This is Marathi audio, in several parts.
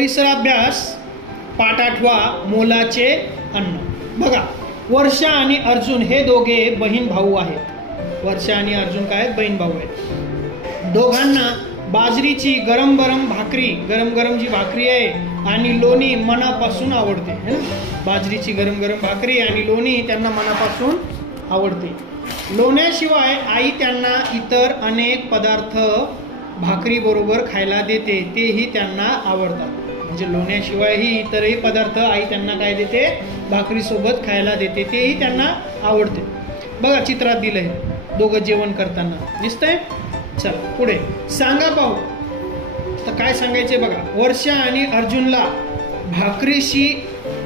परिसराभ्यास पाठ 8 मोलाचे अन्न. बघा, वर्षा आणि अर्जुन हे दोघे बहीण भाऊ आहेत. वर्षा आणि अर्जुन काय बहीण भाऊ आहेत. दोघांना बाजरीची गरम गरम भाकरी, गरम गरम जी भाकरी आहे आणि लोणी मनापासून आवडते है ना. बाजरीची गरम गरम भाकरी आणि लोणी त्यांना मनापासून आवडते. लोण्याशिवाय आई त्यांना इतर अनेक पदार्थ भाकरी बरोबर खायला देते, तेही त्यांना आवडतात. म्हणजे लोण्याशिवायही इतरही पदार्थ आई त्यांना काय देते, भाकरी सोबत खायला देते, तेही त्यांना आवडते. बघा चित्रात दिलंय दोघं जेवण करताना, दिसतंय. चला पुढे सांगा पाहू. तर काय सांगायचंय बघा. वर्षा आणि अर्जुनला भाकरीशी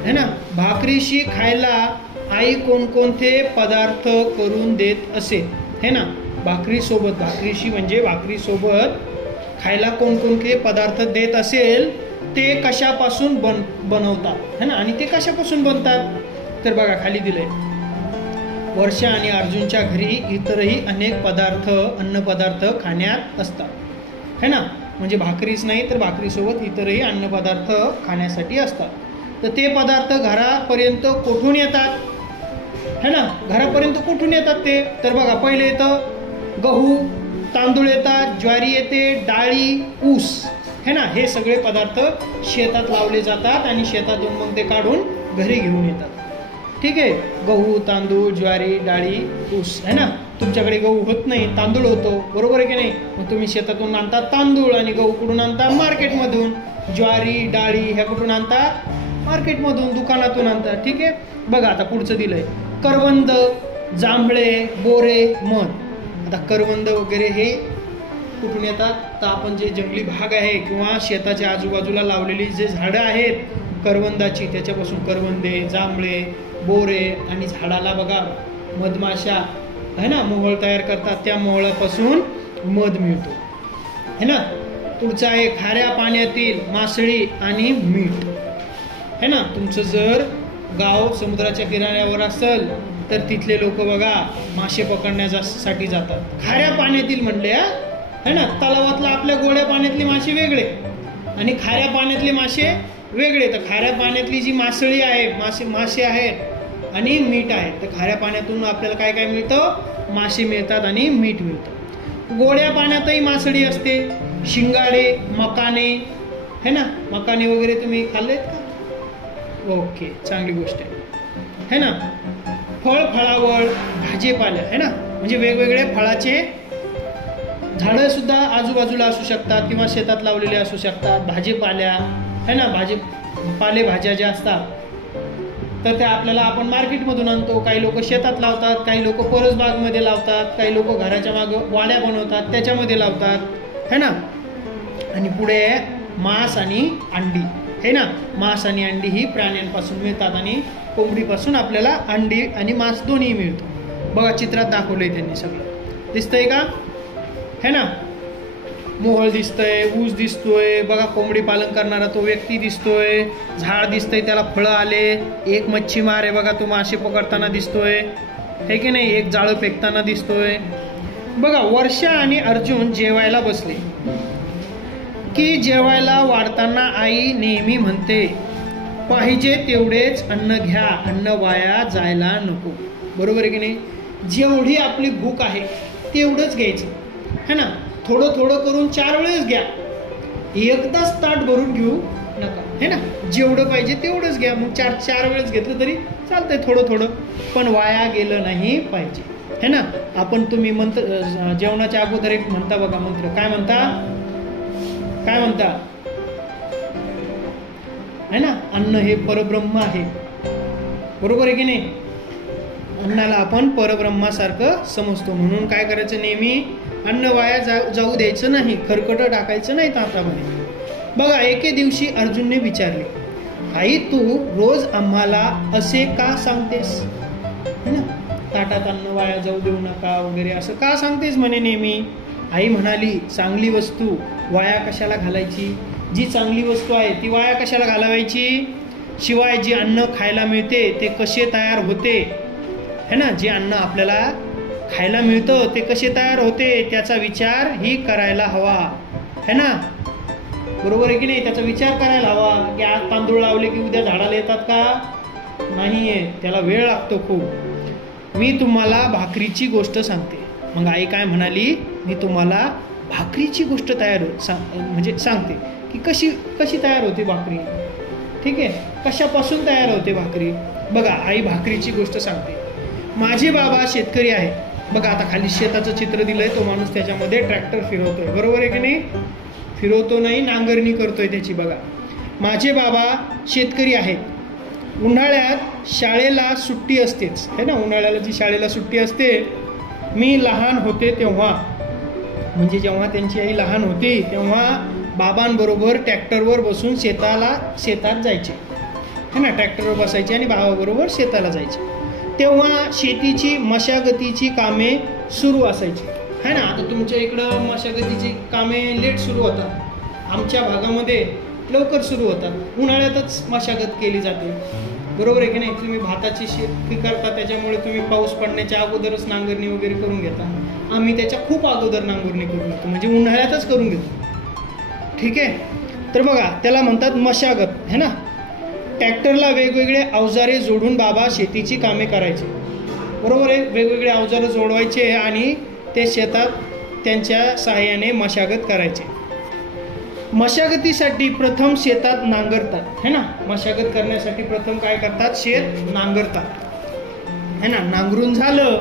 है ना, भाकरीशी खायला आई कोणकोणते पदार्थ करून देत असे है ना. भाकरी सोबत, भाकरीशी म्हणजे भाकरी सोबत खायला कोणकोणते पदार्थ देत असेल ते कशापासून बनवतात है ना. आणि ते कशापासून बनतात तर बघा खाली दिलंय. वर्षा आणि अर्जुनच्या घरी इतरही अनेक पदार्थ, अन्नपदार्थ खाण्यात असतात है ना. म्हणजे भाकरीच नाही तर भाकरीसोबत इतरही अन्नपदार्थ खाण्यासाठी असतात. तर ते पदार्थ घरापर्यंत कुठून येतात है ना. घरापर्यंत कुठून येतात ते तर बघा, पहिले येतं गहू, तांदूळ येतात, ज्वारी येते, डाळी, ऊस है ना. हे सगळे पदार्थ शेतात लावले जातात आणि शेतातून मग ते काढून घरी घेऊन येतात. ठीक आहे. गहू, तांदूळ, ज्वारी, डाळी, ऊस है ना. तुमच्याकडे गहू होत नाही, तांदूळ होतो, बरोबर आहे की नाही. मग तुम्ही शेतातून आणता तांदूळ आणि गहू कुठून आणता, मार्केटमधून. ज्वारी, डाळी ह्या कुठून आणतात, मार्केटमधून, दुकानातून आणतात. ठीक आहे. बघा आता पुढचं दिलंय. करवंद, जांभळे, बोरे, मध. आता करवंद वगैरे हे कुठून येतात तर आपण जे जंगली भाग आहे किंवा शेताच्या आजूबाजूला लावलेली जे झाडं आहेत करवंदाची, त्याच्यापासून करवंदे, जांभळे, बोरे आणि झाडाला बघा मधमाशा है ना मोहळ तयार करतात, त्या मोहळापासून मध मिळतो है ना. पुढचा आहे खाऱ्या पाण्यातील मासळी आणि मीठ है ना. तुमचं जर गाव समुद्राच्या किनाऱ्यावर असेल तर तिथले लोक बघा मासे पकडण्यासाठी जातात. खाऱ्या पाण्यातील म्हणले है ना. तलावातला आपल्या गोड्या पाण्यातले मासे वेगळे आणि खाऱ्या पाण्यातले मासे वेगळे. तर खाऱ्या पाण्यातली जी मासळी आहे, मासे आहेत आणि मीठ आहे. तर खाऱ्या पाण्यातून आपल्याला काय काय मिळतं, मासे मिळतात आणि मीठ मिळतं. गोड्या पाण्यातही मासळी असते, शिंगाडे, मकाने है ना. मकाने वगैरे तुम्ही खाल्लेत का. ओके, चांगली गोष्ट आहे है ना. फळ, फळावळ, भाजीपाला है ना. म्हणजे वेगवेगळे फळाचे झाडं सुद्धा आजूबाजूला असू शकतात किंवा शेतात लावलेले असू शकतात. भाजीपाल्या है ना, पालेभाज्या ज्या असतात तर त्या आपल्याला आपण मार्केटमधून आणतो. काही लोक शेतात लावतात, काही लोक परसबागमध्ये लावतात, काही लोक घराच्या मागं वाड्या बनवतात त्याच्यामध्ये लावतात है ना. आणि पुढे मांस आणि अंडी है ना. मांस आणि अंडी ही प्राण्यांपासून मिळतात आणि कोंबडीपासून आपल्याला अंडी आणि मांस दोन्ही मिळतो. बघा चित्रात दाखवलंय त्यांनी सगळं, दिसतंय का है ना. मोहळ दिसतंय, ऊस दिसतोय, बघा कोंबडी पालन करणारा तो व्यक्ती दिसतोय, झाड दिसतंय त्याला फळं आले, एक मच्छीमार आहे बघा तो मासे पकडताना दिसतोय हे की नाही, एक जाळं फेकताना दिसतोय. बघा वर्षा आणि अर्जुन जेवायला बसले की जेवायला वाढताना आई नेहमी म्हणते पाहिजे तेवढेच अन्न घ्या, अन्न वाया जायला नको. बरोबर आहे की नाही. जेवढी आपली भूक आहे तेवढंच घ्यायचं है ना. थोडं थोडं करून 4 वेळेस घ्या, एकदाच ताट भरून घेऊ नका है ना. जेवढं पाहिजे तेवढंच घ्या. मग 4 वेळेस घेतलं तरी चालतंय, थोडं थोडं, पण वाया गेलं नाही पाहिजे है ना. आपण तुम्ही जेवणाच्या अगोदर एक म्हणता बघा मंत्र, काय म्हणता है ना. अन्न हे परब्रह्म आहे, बरोबर आहे की नाही. अन्नाला आपण परब्रह्मासारखं समजतो, म्हणून काय करायचं, नेहमी अन्न वाया जाऊ द्यायचं नाही, खरकटं टाकायचं नाही ताटामध्ये. बघा एके दिवशी अर्जुनने विचारले, आई तू रोज आम्हाला असे का सांगतेस है ना. ताटात अन्न वाया जाऊ देऊ नका वगैरे असं का सांगतेस म्हणे नेहमी. आई म्हणाली चांगली वस्तू वाया कशाला घालायची, जी चांगली वस्तू आहे ती वाया कशाला घालवायची. शिवाय जे अन्न खायला मिळते ते कसे तयार होते है ना. जे अन्न आपल्याला खायला मिळतं ते कसे तयार होते त्याचा विचार ही करायला हवा है ना. बरोबर आहे की नाही? त्याचा विचार करायला हवा की आज तांदूळ लावले की उद्या झाडाला येतात का? नाही आहे, त्याला वेळ लागतो खूप. मी तुम्हाला भाकरीची गोष्ट सांगते. मग आई काय म्हणाली, मी तुम्हाला भाकरीची गोष्ट म्हणजे सांगते की कशी तयार होते भाकरी. ठीक आहे, कशापासून तयार होते भाकरी. बघा, आई भाकरीची गोष्ट सांगते. माझे बाबा शेतकरी आहे. बघा, आता खाली शेताचं चित्र दिलंय, तो माणूस त्याच्यामध्ये ट्रॅक्टर फिरवतोय, बरोबर आहे की नाही? फिरवतो नाही, नांगरणी करतोय त्याची. बघा, माझे बाबा शेतकरी आहेत. उन्हाळ्यात शाळेला सुट्टी असतेच, है ना? उन्हाळ्याला जी शाळेला सुट्टी असते, मी लहान होते तेव्हा, म्हणजे जेव्हा त्यांची आई लहान होती तेव्हा बाबांबरोबर ट्रॅक्टरवर बसून शेतात जायचे, है ना? ट्रॅक्टरवर बसायचे आणि बाबाबरोबर शेताला जायचे. तेव्हा शेतीची मशागतीची कामे सुरू असायची, है ना? आता तुमच्या इकडं मशागतीची कामे लेट सुरू होतात, आमच्या भागामध्ये लवकर सुरू होतात. उन्हाळ्यातच मशागत केली जाते, बरोबर आहे की नाही? तुम्ही भाताची शेती करता, त्याच्यामुळे तुम्ही पाऊस पडण्याच्या अगोदरच नांगरणी वगैरे करून घेता. आम्ही त्याच्या खूप अगोदर नांगरणी करून घेतो, म्हणजे उन्हाळ्यातच करून घेतो. ठीक आहे, तर बघा, त्याला म्हणतात मशागत, है ना? ट्रॅक्टरला वेगवेगळे अवजारे जोडून बाबा शेतीची कामे करायचे, बरोबर आहे? वेगवेगळे अवजारे जोडवायचे आणि ते शेतात त्यांच्या सहाय्याने मशागत करायचे. मशागतीसाठी प्रथम शेतात नांगरतात, है ना? मशागत करण्यासाठी प्रथम काय करतात? शेत नांगरतात, है ना? नांगरून झालं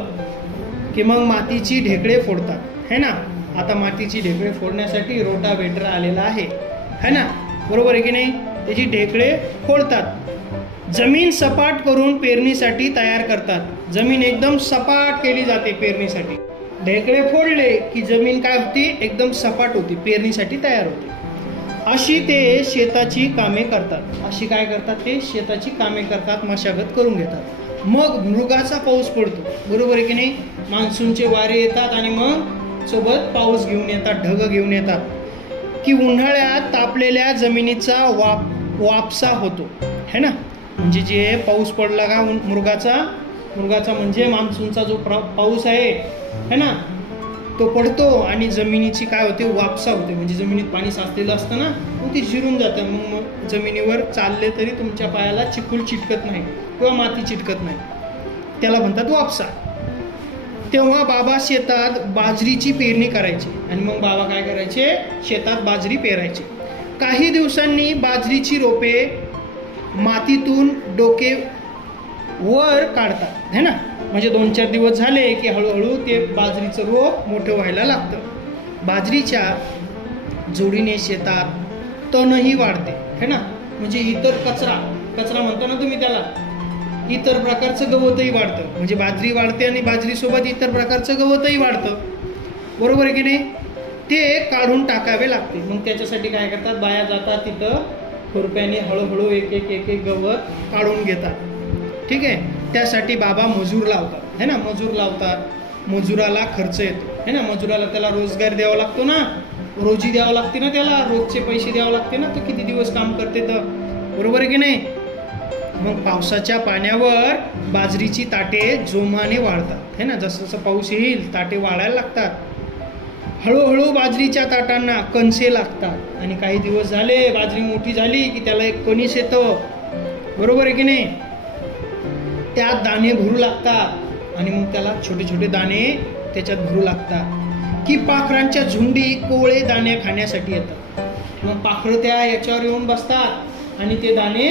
की मग मातीची ढेकळे फोडतात, है ना? आता मातीची ढेकळे फोडण्यासाठी रोटावेटर आलेला आहे, है ना? बरोबर आहे की नाही? त्याची ढेकळे फोडतात. जमीन सपाट करून पेरणीसाठी तयार करतात. जमीन एकदम सपाट केली जाते पेरणीसाठी. ढेकळे फोडले की जमीन काय होती? एकदम सपाट होती, पेरणीसाठी तयार होती. अशी ते शेताची कामे करतात. अशी काय करतात? ते शेताची कामे करतात, मशागत करून घेतात. मग मृगाचा पाऊस पडतो, बरोबर आहे की नाही? मान्सूनचे वारे येतात आणि मग सोबत पाऊस घेऊन येतात, ढग घेऊन येतात, की उन्हाळ्यात तापलेल्या जमिनीचा वापसा होतो, है ना? म्हणजे जे पाऊस पडला का मृगाचा म्हणजे मान्सूनचा जो पाऊस आहे, है ना, तो पडतो आणि जमिनीची काय होते? वापसा होते. म्हणजे जमिनीत पाणी साचलेलं असतं ना, मग ती जिरून जातं. मग जमिनीवर चालले तरी तुमच्या पायाला चिखल चिटकत नाही किंवा माती चिटकत नाही, त्याला म्हणतात वापसा. तेव्हा बाबा शेतात बाजरीची पेरणी करायची आणि मग बाबा काय करायचे? शेतात बाजरी पेरायचे. काही दिवसांनी बाजरीची रोपे मातीतून डोके वर काढतात, है ना? म्हणजे 2-4 दिवस झाले की हळूहळू ते बाजरीचं रोप मोठं व्हायला लागतं. बाजरीच्या जोडीने शेतात तणही वाढते, है ना? म्हणजे इतर कचरा म्हणतो ना तुम्ही त्याला, इतर प्रकारचं गवतही वाढतं. म्हणजे बाजरी वाढते आणि बाजरीसोबत इतर प्रकारचं गवतही वाढतं, बरोबर आहे की नाही? ते काढून टाकावे लागते. मग त्याच्यासाठी काय करतात? बाया जातात तिथं, खुरप्याने हळूहळू एक गवत काढून घेतात. ठीक आहे, त्यासाठी बाबा मजूर लावतात, है ना? मजूर लावतात. मजुराला खर्च येतो, है ना? मजुराला त्याला रोजगार द्यावा लागतो ना, रोजी द्यावं लागते ना, त्याला रोजचे पैसे द्यावे लागते ना. तर किती दिवस काम करते तर, बरोबर आहे की नाही? मग पावसाच्या पाण्यावर बाजरीची ताटे जोमाने वाढतात, है ना? जसं जसं पाऊस येईल ताटे वाढायला लागतात. हळूहळू बाजरीच्या ताटांना कणसे लागतात आणि काही दिवस झाले, बाजरी मोठी झाली की त्याला एक कणीस येतं, बरोबर आहे की नाही? त्यात दाणे भरू लागतात आणि मग त्याला छोटे छोटे दाणे त्याच्यात भरू लागतात, की पाखरांच्या झुंडी कोवळे दाणे खाण्यासाठी येतात. मग पाखरं त्या याच्यावर येऊन बसतात आणि ते दाणे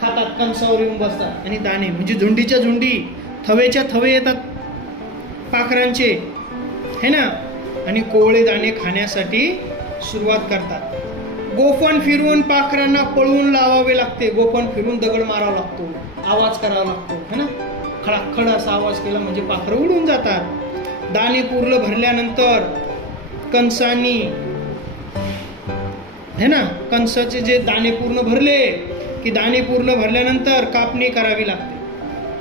खातात, कणसावर येऊन बसतात आणि दाणे म्हणजे झुंडीच्या झुंडी, थवेच्या थवे येतात पाखरांचे, है ना? आणि कोवळे दाणे खाण्यासाठी सुरुवात करतात. गोफण फिरून पाखरांना पळवून लावावे लागते. गोफण फिरून दगड मारावा लागतो, आवाज करावा लागतो, है ना? खडाखड असा आवाज केला म्हणजे पाखरं उडून जातात. दाणे पूर्ण भरल्यानंतर कणसांनी, है ना, कणसाचे जे दाणे पूर्ण भरले की दाणे पूर्ण भरल्यानंतर कापणी करावी लागते,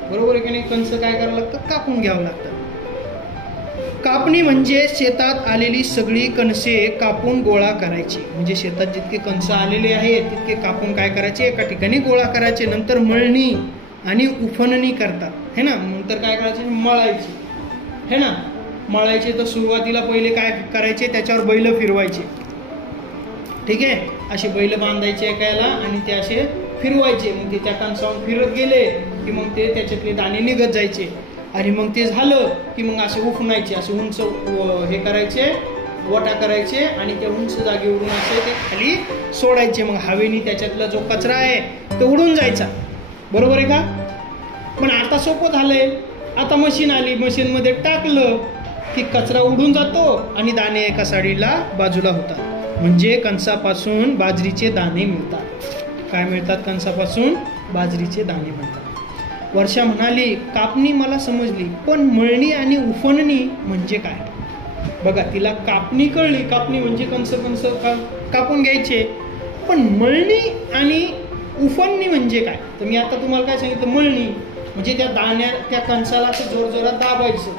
बरोबर आहे की नाही? कंस काय करावं लागतं? कापून घ्यावं लागतं. कापणी म्हणजे शेतात आलेली सगळी कणसे कापून गोळा करायची. म्हणजे शेतात जितके कणस आलेले आहेत तितके कापून काय करायचे? एका ठिकाणी गोळा करायचे. नंतर मळणी आणि उफणणी करतात, है ना? नंतर काय करायचे? मळायचे, है ना? मळायचे तर सुरुवातीला पहिले काय करायचे? त्याच्यावर बैल फिरवायचे, ठीक आहे. असे बैल बांधायचे एकाला आणि ते असे फिरवायचे. मग ते त्या कणसावर फिरत गेले की मग ते त्याच्यातले दाणे निघत जायचे. आणि मग ते झालं की मग असे उफनायचे, असे उंच हे करायचे, वटा करायचे आणि त्या उंच जागेवरून असे ते खाली सोडायचे. मग हवेने त्याच्यातला जो कचरा आहे तो उडून जायचा. बरोबर आहे का? पण आता सोपं झालंय. आता मशीन आली, मशीनमध्ये टाकलं की कचरा उडून जातो आणि दाणे एका साईडला बाजूला होतात. म्हणजे कणसापासून बाजरीचे दाणे मिळतात. काय मिळतात? कणसापासून बाजरीचे दाणे मिळतात. वर्षा म्हणाली, कापणी मला समजली, पण मळणी आणि उफणणी म्हणजे काय? बघा, तिला कापणी कळली. कापणी म्हणजे कणस कापून घ्यायचे. पण मळणी आणि उफणणी म्हणजे काय? तर मी आता तुम्हाला काय सांगितलं, मळणी म्हणजे त्या कणसाला असं जोरजोरात दाबायचं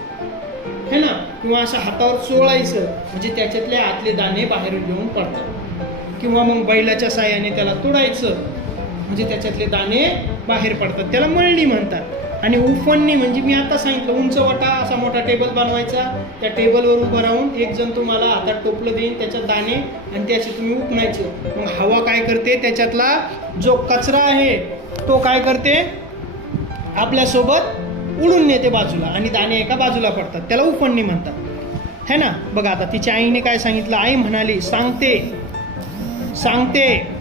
है ना, किंवा असं हातावर चोळायचं म्हणजे त्याच्यातले आतले दाणे बाहेर येऊन पडतात. किंवा मग बैलाच्या साहाय्याने त्याला तोडायचं म्हणजे त्याच्यातले दाणे बाहेर पडतात, त्याला मळणी म्हणतात. आणि उफणणी म्हणजे मी आता सांगितलं, उंच वाटा असा मोठा टेबल बनवायचा, त्या टेबलवर उभं राहून एक जण तुम्हाला हातात टोपलं देईन, त्याच्यात दाणे आणि त्याचे तुम्ही उफणायचे. मग हवा काय करते, त्याच्यातला जो कचरा आहे तो काय करते, आपल्यासोबत उडून नेते बाजूला आणि दाणे एका बाजूला पडतात, त्याला उफणणी म्हणतात है ना. बघा आता तिच्या आईने काय सांगितलं. आई म्हणाली, सांगते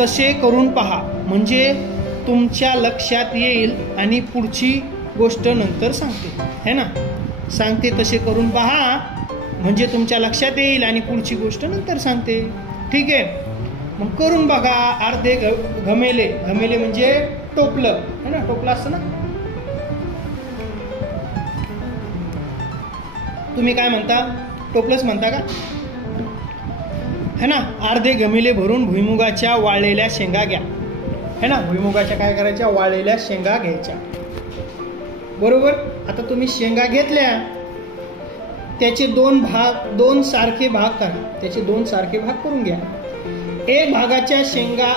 तसे करून पहा म्हणजे तुमच्या लक्षात येईल आणि पुढची गोष्ट नंतर सांगते है ना. सांगते तसे करून पहा म्हणजे तुमच्या लक्षात येईल आणि पुढची गोष्ट नंतर सांगते. ठीक आहे. मग करून बघा. अर्धे घमेले म्हणजे टोपलं है ना, टोपलं असतं ना. तुम्ही काय म्हणता, टोपलंच म्हणता का है ना. अर्धे घमेले भरून भुईमुगाच्या वाळलेल्या शेंगा घ्या है ना. भुईमुगाच्या काय करायच्या, वाळलेल्या शेंगा घ्यायच्या. बरोबर. आता तुम्ही शेंगा घेतल्या, त्याचे दोन सारखे भाग करा. त्याचे 2 सारखे भाग करून घ्या. एक भागाच्या शेंगा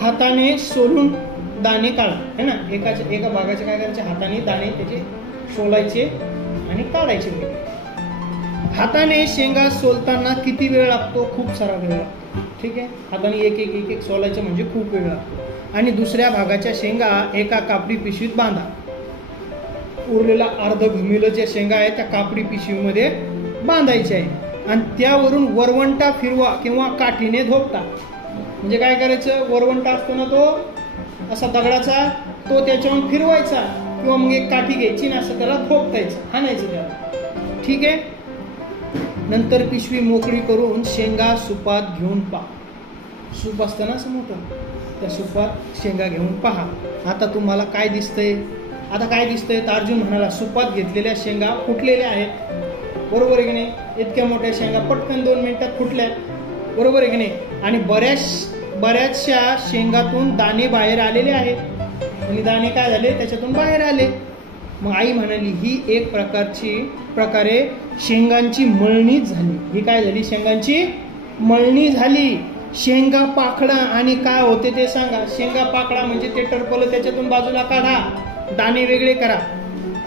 हाताने सोलून दाणे काढा है ना. एका भागाचे काय करायचे, हाताने दाणे त्याचे सोलायचे आणि काढायचे. हाताने शेंगा सोलताना किती वेळ लागतो? खूप सारा वेळ लागतो. ठीक आहे. हाताने एक सोलायचं म्हणजे खूप वेळ लागतो. आणि दुसऱ्या भागाच्या शेंगा एका कापडी पिशवीत बांधा. उरलेला अर्ध घमेलं जे शेंगा आहे त्या कापडी पिशवीमध्ये बांधायचे आहे आणि त्यावरून वरवंटा फिरवा किंवा काठीने धोपटा. म्हणजे काय करायचं, वरवंटा असतो ना तो असा दगडाचा, तो त्याच्यावरून फिरवायचा किंवा मग एक काठी घ्यायची ना असं त्याला धोपटायचं, हाणायचं त्याला. ठीक आहे. नंतर पिशवी मोकळी करून शेंगा सुपात घेऊन पहा. सूप असतं ना असं मोठं, त्या सुपात शेंगा घेऊन पहा. आता तुम्हाला काय दिसतंय, तर अर्जुन म्हणाला, सुपात घेतलेल्या शेंगा फुटलेल्या आहेत. बरोबर आहे की नाही. इतक्या मोठ्या शेंगा पटकन 2 मिनिटात फुटल्या. बरोबर आहे की नाही. आणि बऱ्याचशा शेंगातून दाणे बाहेर आलेले आहेत आणि दाणे काय झाले, त्याच्यातून बाहेर आले. मग आई म्हणाली, ही एक प्रकारे शेंगांची मळणीच झाली. ही काय झाली, शेंगांची मळणी झाली. शेंगा पाखडा आणि काय होते ते सांगा. शेंगा पाखडा म्हणजे ते टरफलं त्याच्यातून बाजूला काढा, दाणे वेगळे करा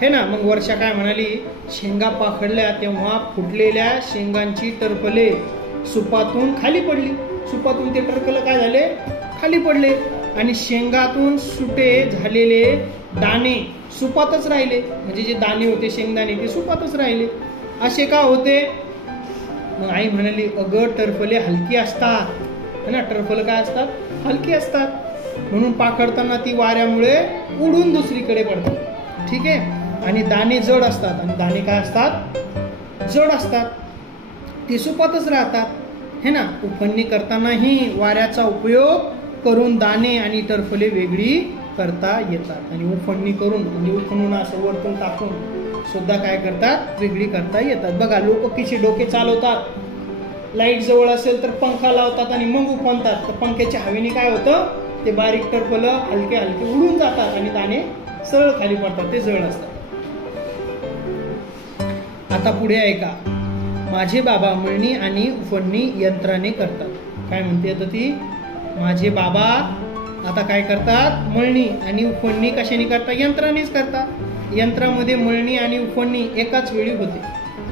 हे ना. मग वर्षा काय म्हणाली, शेंगा पाखडल्या तेव्हा फुटलेल्या शेंगांची टरफले सुपातून खाली पडली. सुपातून ते टरफलं काय झाले, खाली पडले आणि शेंगातून सुटे झालेले दाणे सुपातच राहिले. म्हणजे जे दाणे होते शेंगदाणे ते सुपातच राहिले. असे का होते. मग आई म्हणाली, अगं टरफले हलकी असतात है ना. टरफलं काय असतात, हलकी असतात, म्हणून पाखडताना ती वाऱ्यामुळे उडून दुसरीकडे पडतात. ठीक आहे. आणि दाणे जड असतात आणि दाणे काय असतात, जड असतात, ते सुपातच राहतात है ना. उफणणी करतानाही वाऱ्याचा उपयोग करून दाणे आणि टरफले वेगळी करता येतात. आणि उफणणी करून म्हणजे उफणून असं वरतून टाकून सुद्धा काय करतात, वेगळी करता येतात. बघा, लोक किती डोके चालवतात. लाईट जवळ असेल तर पंखा लावतात आणि मग उफणतात. तर पंख्याच्या हवेने काय होतं, ते बारीक टरफलं हलके उडून जातात आणि दाणे सरळ खाली पडतात, ते जड असतात. आता पुढे ऐका. माझे बाबा मळणी आणि उफणणी यंत्राने करतात. काय म्हणते आता ती, माझे बाबा आता काय करतात, मळणी आणि उफणणी कशाने करतात, यंत्रानेच करतात. यंत्रामध्ये मळणी आणि उफणणी एकाच वेळी होते.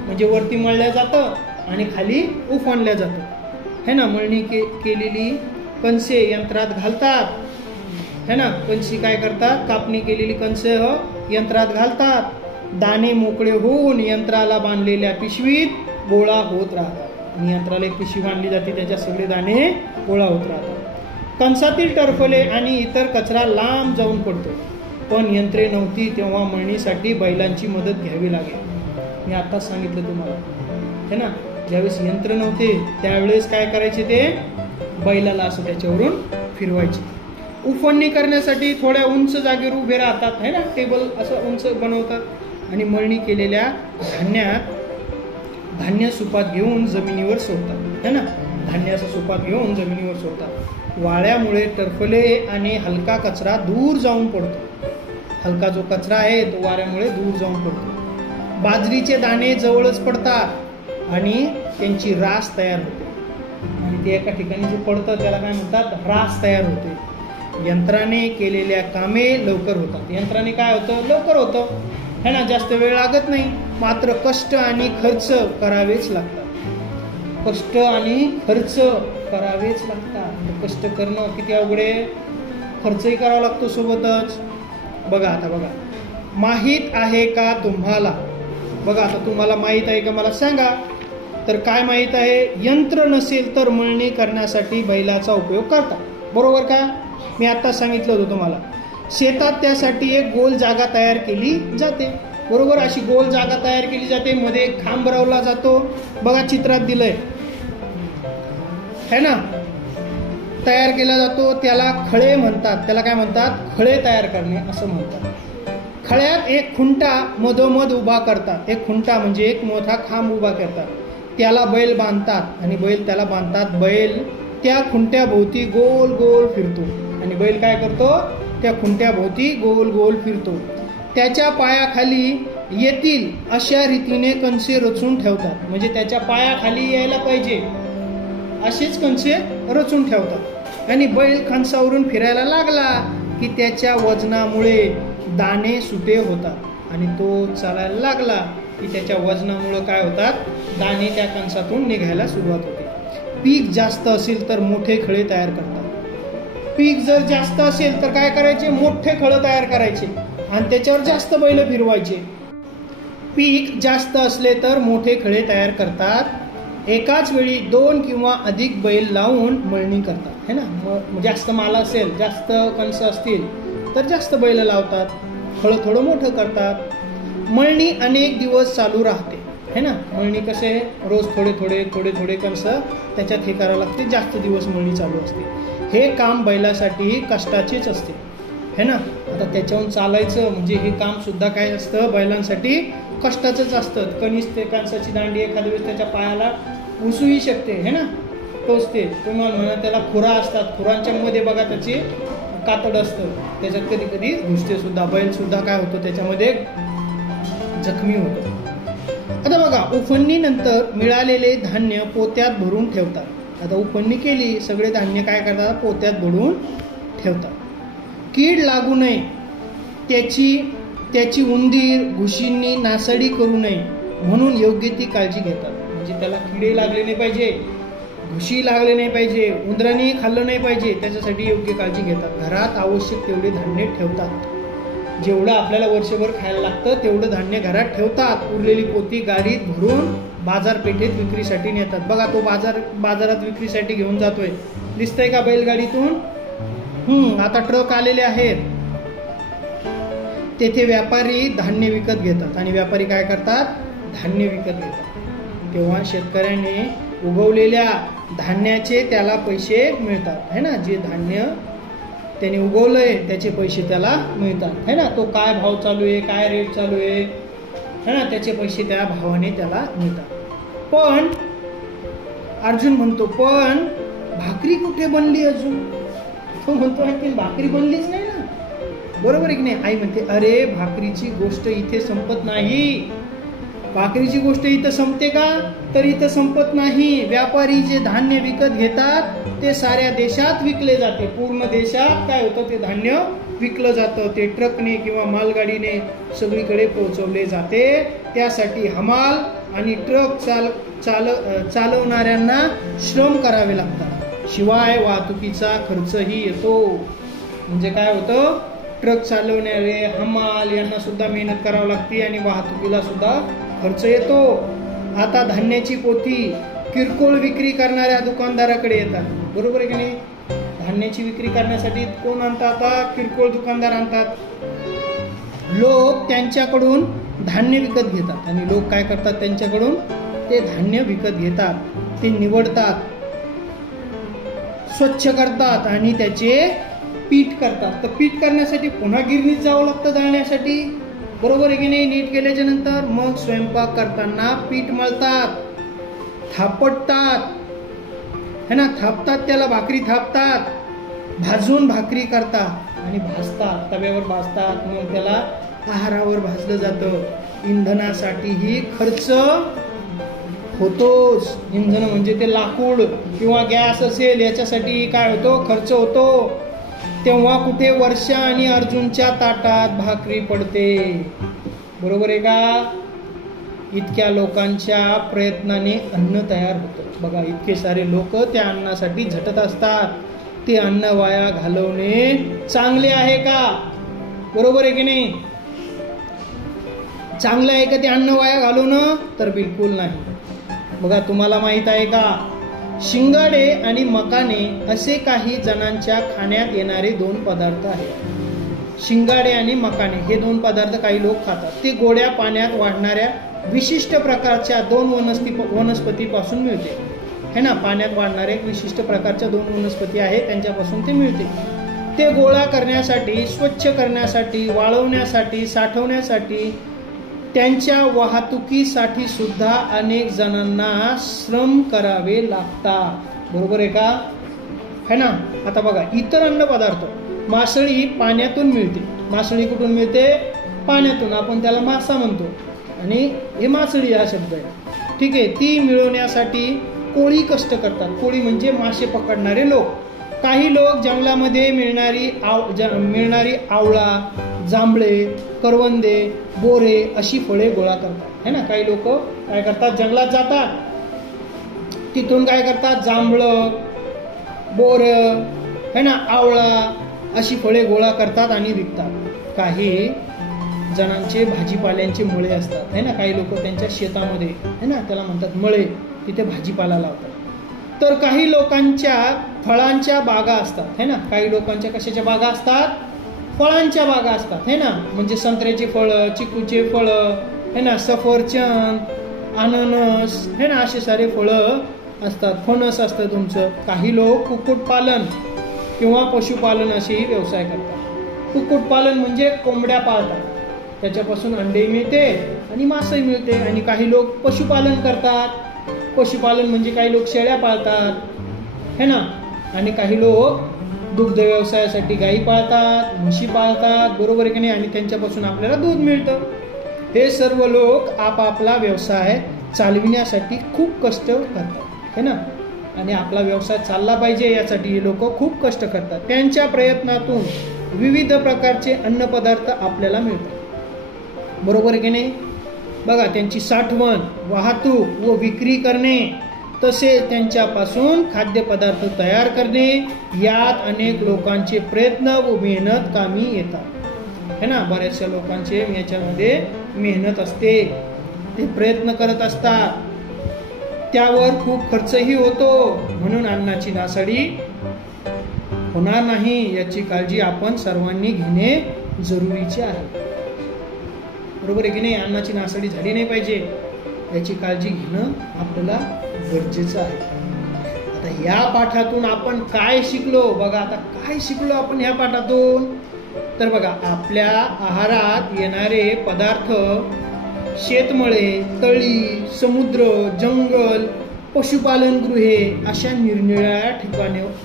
म्हणजे वरती मळल्या जातं आणि खाली उफणल्या जातं है ना, मळणी केलेली कणसे यंत्रात घालतात, है ना, कणसी काय करतात, कापणी केलेली कणसे यंत्रात घालतात, दाणे मोकळे होऊन यंत्राला बांधलेल्या पिशवीत गोळा होत राहतात। आणि यंत्राला एक पिशवी बांधली जाते, त्याच्यात सगळे दाणे गोळा होत राहतात। कणसातील टरफले आणि इतर कचरा लांब जाऊन पडतो, पण यंत्रे नव्हती तेव्हा मळणीसाठी बैलांची मदत घ्यावी लागेल। मी आताच सांगितलं तुम्हाला, है ना, ज्यावेळेस यंत्र नव्हते त्यावेळेस काय करायचे, ते बैलाला असं त्याच्यावरून फिरवायचे। उफणणी करण्यासाठी थोड्या उंच जागेवर उभे राहतात, है ना, टेबल असं उंच बनवतात आणि मळणी केलेल्या धान्य सुपात घेऊन जमिनीवर सोडतात, है ना, धान्याचं सुपात घेऊन जमिनीवर सोडतात। वाळ्यामुळे टरफले आणि हलका कचरा दूर जाऊन पडतो, हलका जो कचरा आहे तो वाऱ्यामुळे दूर जाऊन पडतो। बाजरीचे दाणे जवळच पडतात आणि त्यांची रास तयार होते, आणि ते एका ठिकाणी जे पडतं त्याला काय म्हणतात, रास तयार होते। यंत्राने केलेल्या कामे लवकर होतात, यंत्राने काय होतं, लवकर होतं, है ना, जास्त वेळ लागत नाही, मात्र कष्ट आणि खर्च करावेच लागतात, कष्ट आणि खर्च करावेच लागतात। कष्ट करणं किती अवघड आहे, खर्चही करावा लागतो सोबतच। बघा आता बघा, माहीत आहे का तुम्हाला, बघा आता तुम्हाला माहीत आहे का मला सांगा, तर काय माहीत आहे, यंत्र नसेल तर मळणी करण्यासाठी बैलाचा उपयोग करतात, बरोबर का, मी आता सांगितलं होतं तुम्हाला। शेतात त्यासाठी एक गोल जागा तयार केली जाते, बरोबर, अशी गोल जागा तयार केली जाते, मध्ये एक खांब रवला जातो, बघा चित्रात दिलंय, है ना, तयार केला जातो, त्याला खळे म्हणतात, त्याला काय म्हणतात, खळे तयार करणे असं म्हणतात। खळ्यात एक खुंटा मधोमध उभा करतात, एक खुंटा म्हणजे एक मोठा खांब उभा करतात, त्याला बैल बांधतात आणि बैल त्याला बांधतात, बैल त्या खुंट्याभोवती गोल गोल फिरतो आणि बैल काय करतो, त्या खुंट्याभोवती गोल गोल फिरतो। त्याच्या पायाखाली येतील अशा रीतीने कणसे रचून ठेवतात, म्हणजे त्याच्या पायाखाली यायला पाहिजे असेच कणसे रचून ठेवतात। आणि बैल कणसावरून फिरायला लागला की त्याच्या वजनामुळे दाणे सुटे होतात, आणि तो चालायला लागला की त्याच्या वजनामुळे काय होतात, दाणे त्या कणसातून निघायला सुरुवात होते। पीक जास्त असेल तर मोठे खळे तयार करतात, पीक जर जास्त असेल तर काय करायचे, मोठे खळे तयार करायचे आणि त्याच्यावर जास्त बैल फिरवायचे। पीक जास्त असले तर मोठे खळे तयार करतात, एकाच वेळी 2 किंवा अधिक बैल लावून मळणी करतात, है ना, जास्त माल असेल, जास्त कणस असतील तर जास्त बैल लावतात, खळं थोडं मोठं करतात। मळणी अनेक दिवस चालू राहते, है ना, मळणी कसे रोज थोडे थोडे थोडे थोडे कणस त्याच्यात हे करावं लागते, जास्त दिवस मळणी चालू असते। हे काम बैलासाठी कष्टाचेच असते, है ना, आता त्याच्याहून चालायचं म्हणजे हे काम सुद्धा काय असतं, बैलांसाठी कष्टाचंच असतं। कणीस ते कणसाची दांडी एखाद्या वेळेस त्याच्या पायाला घुसूही शकते, है ना, टोचते, तुम्हाला म्हणा त्याला खुरा असतात, खुरांच्या मध्ये बघा त्याची कातड असतं, त्याच्यात कधी कधी घुसते सुद्धा, बैल सुद्धा काय होतो त्याच्यामध्ये जखमी होतो। आता बघा, उफणणीनंतर मिळालेले धान्य पोत्यात भरून ठेवतात। आता उफणणी केली, सगळे धान्य काय करतात, पोत्यात भरून ठेवतात। कीड लागू नये त्याची उंदीर घुशींनी नासाडी करू नये म्हणून योग्य ती काळजी घेतात, म्हणजे त्याला किडे लागले नाही पाहिजे, घुशी लागले नाही पाहिजे, उंदरांनी खाल्लं नाही पाहिजे, त्याच्यासाठी योग्य काळजी घेतात। घरात आवश्यक तेवढे धान्य ठेवतात, जेवढं आपल्याला वर्षभर खायला लागतं तेवढं धान्य घरात ठेवतात, उरलेली पोती गाडीत भरून बाजारपेठेत विक्रीसाठी नेतात। बघा तो बाजारात विक्रीसाठी घेऊन जातोय, दिसतंय का बैलगाडीतून, आता ट्रक आलेले आहेत, तेथे व्यापारी धान्य विकत घेतात आणि व्यापारी काय करतात, धान्य विकत घेतात। तेव्हा शेतकऱ्याने उगवलेल्या धान्याचे त्याला पैसे मिळतात, है ना, जे धान्य त्याने उगवलंय त्याचे पैसे त्याला मिळतात, है ना, तो काय भाव चालू आहे, काय रेट चालू आहे, है ना, त्याचे पैसे त्या भावाने त्याला मिळतात। पण अर्जुन म्हणतो, पण भाकरी कुठे बनली अजून, तो म्हणतो की भाकरी बनलीच नाही ना, बरोबर आहे की नाही। आई म्हणते, अरे भाकरीची गोष्ट इथे संपत नाही, भाकरीची गोष्ट इथं संपते का, तर इथं संपत नाही। व्यापारी जे धान्य विकत घेतात ते साऱ्या देशात विकले जाते, पूर्ण देशात काय होतं, ते धान्य विकलं जातं, ते ट्रकने किंवा मालगाडीने सगळीकडे पोहोचवले जाते। त्यासाठी हमाल आणि ट्रक चालवणाऱ्यांना श्रम करावे लागतात, शिवाय वाहतुकीचा खर्चही येतो. म्हणजे काय होतं, ट्रक चालवणारे, हमाल यांना सुद्धा मेहनत करावी लागते आणि वाहतुकीला सुद्धा खर्च येतो. आता धान्याची पोती किरकोळ विक्री करणाऱ्या दुकानदाराकडे येतात, बरोबर आहे की नाही. धान्याची विक्री करण्यासाठी कोण आणतात, आता किरकोळ दुकानदार आणतात. लोक त्यांच्याकडून धान्य विकत घेतात आणि लोक काय करतात, त्यांच्याकडून ते धान्य विकत घेतात, ते निवडतात, स्वच्छ करतात आणि त्याचे पीठ करतात. तर पीठ करण्यासाठी पुन्हा गिरणीत जावं लागतं दळण्यासाठी, बरोबर आहे की नाही. नीट केल्याच्या नंतर मग स्वयंपाक करताना पीठ मळतात, थापटतात, है ना, थापतात, त्याला भाकरी थापतात, भाजून भाकरी करतात आणि भाजतात, तव्यावर भाजतात, मग त्याला आहारावर भाजलं जातं. इंधनासाठीही खर्च होतोच. इंधन म्हणजे ते लाकूड किंवा गॅस असेल, याच्यासाठी काय होतो, खर्च होतो. तेव्हा कुठे वर्षा आणि अर्जुनच्या ताटात भाकरी पडते, बरोबर आहे का. इतक्या लोकांच्या प्रयत्नाने अन्न तयार होतं. बघा, इतके सारे लोक त्या अन्नासाठी झटत असतात. ते अन्न वाया घालवणे चांगले आहे का, बरोबर आहे की नाही. चांगलं आहे का ते अन्न वाया घालवणं, तर बिलकुल नाही. बघा, तुम्हाला माहित आहे का, शिंगाडे आणि मकाने असे काही जणांच्या खाण्यात येणारे 2 पदार्थ आहेत. शिंगाडे आणि मकाने हे 2 पदार्थ काही लोक खातात. ते गोड्या पाण्यात वाढणाऱ्या विशिष्ट प्रकारच्या 2 वनस्पतीपासून मिळते, है ना. पाण्यात वाढणाऱ्या विशिष्ट प्रकारच्या 2 वनस्पती आहेत, त्यांच्यापासून ते मिळते. ते गोळा करण्यासाठी, स्वच्छ करण्यासाठी, वाळवण्यासाठी, साठवण्यासाठी, त्यांच्या वाहतुकीसाठी सुद्धा अनेक जणांना श्रम करावे लागतात, बरोबर आहे का, है ना. आता बघा, इतर अन्न पदार्थ, मासळी पाण्यातून मिळते. मासळी कुठून मिळते, पाण्यातून, आपण त्याला मासा म्हणतो आणि हे मासळी हा शब्द आहे, ठीक आहे. ती मिळवण्यासाठी कोळी कष्ट करतात. कोळी म्हणजे मासे पकडणारे लोक. काही लोक जंगलामध्ये मिळणारी आवळा, जांभळे, करवंदे, बोरे अशी फळे गोळा करतात, है ना. काही लोक काय करतात, जंगलात जातात, तिथून काय करतात, जांभळं, बोर, है ना, आवळा अशी फळे गोळा करतात आणि विकतात. काही जणांचे भाजीपाल्यांचे मळे असतात, है ना. काही लोक त्यांच्या शेतामध्ये, है ना, त्याला म्हणतात मळे, तिथे भाजीपाला लावतात. तर काही लोकांच्या फळांच्या बागा असतात, है ना. काही लोकांच्या कशाच्या बागा असतात, फळांच्या बागा असतात, है ना. म्हणजे संत्र्याचे फळं, चिकूचे फळं, है ना, सफरचंद, अननस, है ना, असे सारे फळं असतात, फणस असतं तुमचं. काही लोक कुक्कुटपालन किंवा पशुपालन असेही व्यवसाय करतात. कुक्कुटपालन म्हणजे कोंबड्या पाळतात, त्याच्यापासून अंडे मिळते आणि मासही मिळते. आणि काही लोक पशुपालन करतात. पशुपालन म्हणजे काही लोक शेळ्या पाळतात, है ना. आणि काही लोक दुग्ध व्यवसायासाठी गायी पाळतात, म्हशी पाळतात, बरोबर आहे की नाही. आणि त्यांच्यापासून आपल्याला दूध मिळतं. हे सर्व लोक आपापला व्यवसाय चालविण्यासाठी खूप कष्ट करतात, है ना. आणि आपला व्यवसाय चालला पाहिजे यासाठी हे लोक खूप कष्ट करतात. त्यांच्या प्रयत्नातून विविध प्रकारचे अन्नपदार्थ आपल्याला मिळतात, बरोबर आहे की नाही. बघा, त्यांची साठवण, वाहतूक व विक्री करणे, तसेच त्यांच्यापासून खाद्यपदार्थ तयार करणे, यात अनेक लोकांचे प्रयत्न व मेहनत कामी येतात, है ना. बऱ्याचशा लोकांचे याच्यामध्ये मेहनत असते, ते प्रयत्न करत असतात, त्यावर खूप खर्चही होतो. म्हणून अन्नाची नासाडी होणार नाही याची काळजी आपण सर्वांनी घेणे जरुरीचे आहे, बरोबर आहे की नाही. अन्नाची नासाडी झाली नाही पाहिजे याची काळजी घेणं आपल्याला गरजेचं आहे. आता या पाठातून आपण काय शिकलो, बघा, आता काय शिकलो आपण ह्या पाठातून, तर बघा, आपल्या आहारात येणारे पदार्थ शेतमळे, तळी, समुद्र, जंगल, पशुपालन गृहे अशा निरनिराळ्या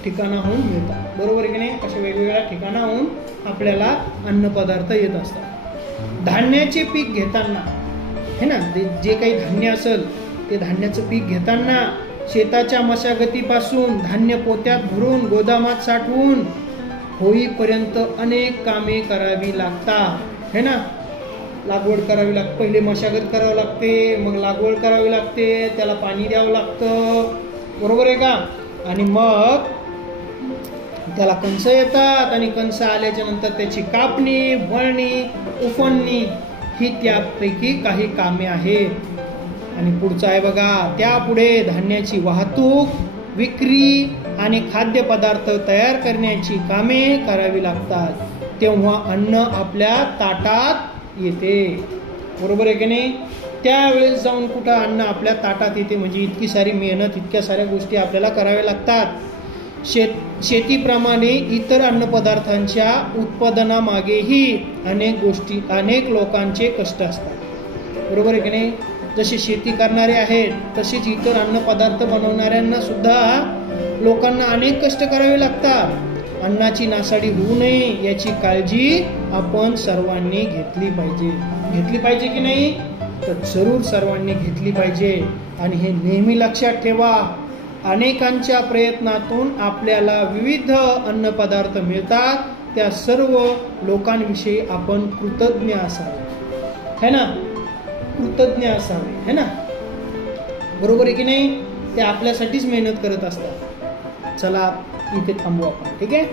ठिकाणाहून मिळतात, बरोबर आहे की नाही. अशा वेगवेगळ्या ठिकाणाहून आपल्याला अन्नपदार्थ येत असतात. धान्याचे पीक घेताना, है ना, जे काही धान्य असेल ते धान्याचं पीक घेताना शेताच्या मशागतीपासून धान्य पोत्यात भरून गोदामात साठवून होईपर्यंत अनेक कामे करावी लागतात, है ना. लागवड करावी लागते, पहिले मशागत करावी लागते, मग लागवड करावी लागते, त्याला पाणी द्यावं लागतं, बरोबर आहे का? आणि मग त्याला कणस येतात आणि कणस आल्याच्या नंतर त्याची कापणी, मळणी, उफणणी ही त्यापैकी काही कामे आहेत. आणि पुढचं आहे बघा, त्यापुढे धान्याची वाहतूक, विक्री आणि खाद्यपदार्थ तयार करण्याची कामे करावी लागतात. तेव्हा अन्न आपल्या ताटात येते, बरोबर आहे की नाही? त्यावेळेस जाऊन कुठं अन्न आपल्या ताटात येते, म्हणजे इतकी सारी मेहनत, इतक्या साऱ्या गोष्टी आपल्याला कराव्या लागतात. शेतीप्रमाणे इतर अन्नपदार्थांच्या उत्पादनामागेही अनेक लोकांचे कष्ट असतात, बरोबर आहे की नाही? जसे शेती करणारे आहेत तसेच इतर अन्नपदार्थ बनवणाऱ्यांना सुद्धा लोकांना अनेक कष्ट करावे लागतात. अन्नाची नासाडी होऊ नये याची काळजी आपण सर्वांनी घेतली पाहिजे की नाही? तर जरूर सर्वांनी घेतली पाहिजे. आणि हे नेहमी लक्षात ठेवा, अनेकांच्या प्रयत्नातून आपल्याला विविध अन्नपदार्थ मिळतात. त्या सर्व लोकांविषयी आपण कृतज्ञ असावे, है ना? कृतज्ञ असावे, है ना? बरोबर आहे की नाही? ते आपल्यासाठीच मेहनत करत असतात. चला इथे थांबू आपण, ठीक आहे?